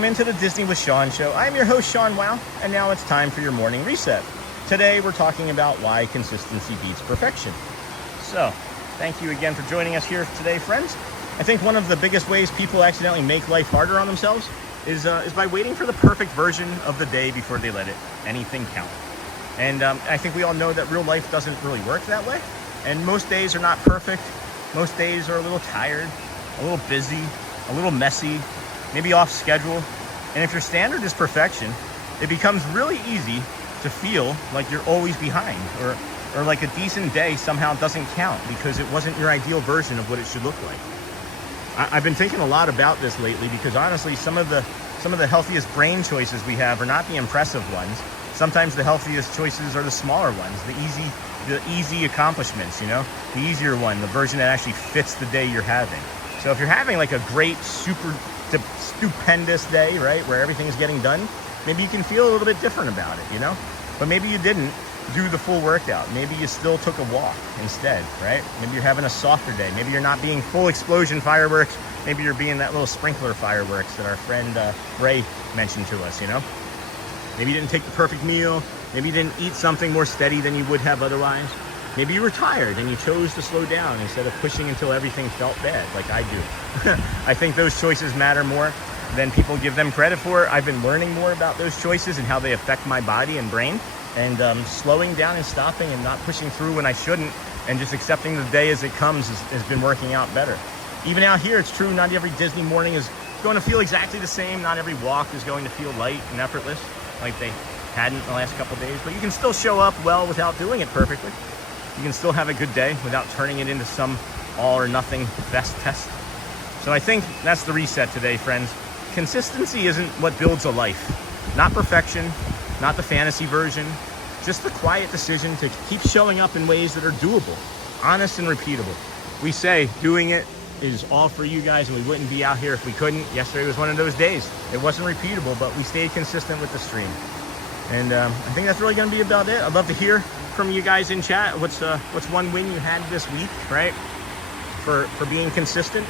welcome into the Disney with Sean show. I'm your host, Sean Wow, and now it's time for your morning reset. Today, we're talking about why consistency beats perfection. So, thank you again for joining us here today, friends. I think one of the biggest ways people accidentally make life harder on themselves is by waiting for the perfect version of the day before they let anything count. And I think we all know that real life doesn't really work that way. And most days are not perfect. Most days are a little tired, a little busy, a little messy, maybe off schedule. And if your standard is perfection, it becomes really easy to feel like you're always behind, or like a decent day somehow doesn't count because it wasn't your ideal version of what it should look like. I've been thinking a lot about this lately because honestly, some of the healthiest brain choices we have are not the impressive ones. Sometimes the healthiest choices are the smaller ones, the easy accomplishments, the easier one, the version that actually fits the day you're having. So if you're having like a great, super stupendous day, right, where everything is getting done, maybe you can feel a little bit different about it, But maybe you didn't do the full workout. Maybe you still took a walk instead, right? Maybe you're having a softer day. Maybe you're not being full explosion fireworks. Maybe you're being that little sprinkler fireworks that our friend Ray mentioned to us, Maybe you didn't take the perfect meal. Maybe you didn't eat something more steady than you would have otherwise. Maybe you were tired and you chose to slow down instead of pushing until everything felt bad, like I do. I think those choices matter more than people give them credit for. I've been learning more about those choices and how they affect my body and brain. And slowing down and stopping and not pushing through when I shouldn't and just accepting the day as it comes has been working out better. Even out here, it's true, not every Disney morning is going to feel exactly the same. Not every walk is going to feel light and effortless like they hadn't the last couple of days. But you can still show up well without doing it perfectly. You can still have a good day without turning it into some all or nothing best test. So I think that's the reset today, friends. Consistency isn't what builds a life. Not perfection, not the fantasy version, just the quiet decision to keep showing up in ways that are doable, honest and repeatable. We say doing it is all for you guys and we wouldn't be out here if we couldn't. Yesterday was one of those days. It wasn't repeatable, but we stayed consistent with the stream. And I think that's really going to be about it. I'd love to hear from you guys in chat. What's one win you had this week, right? For being consistent.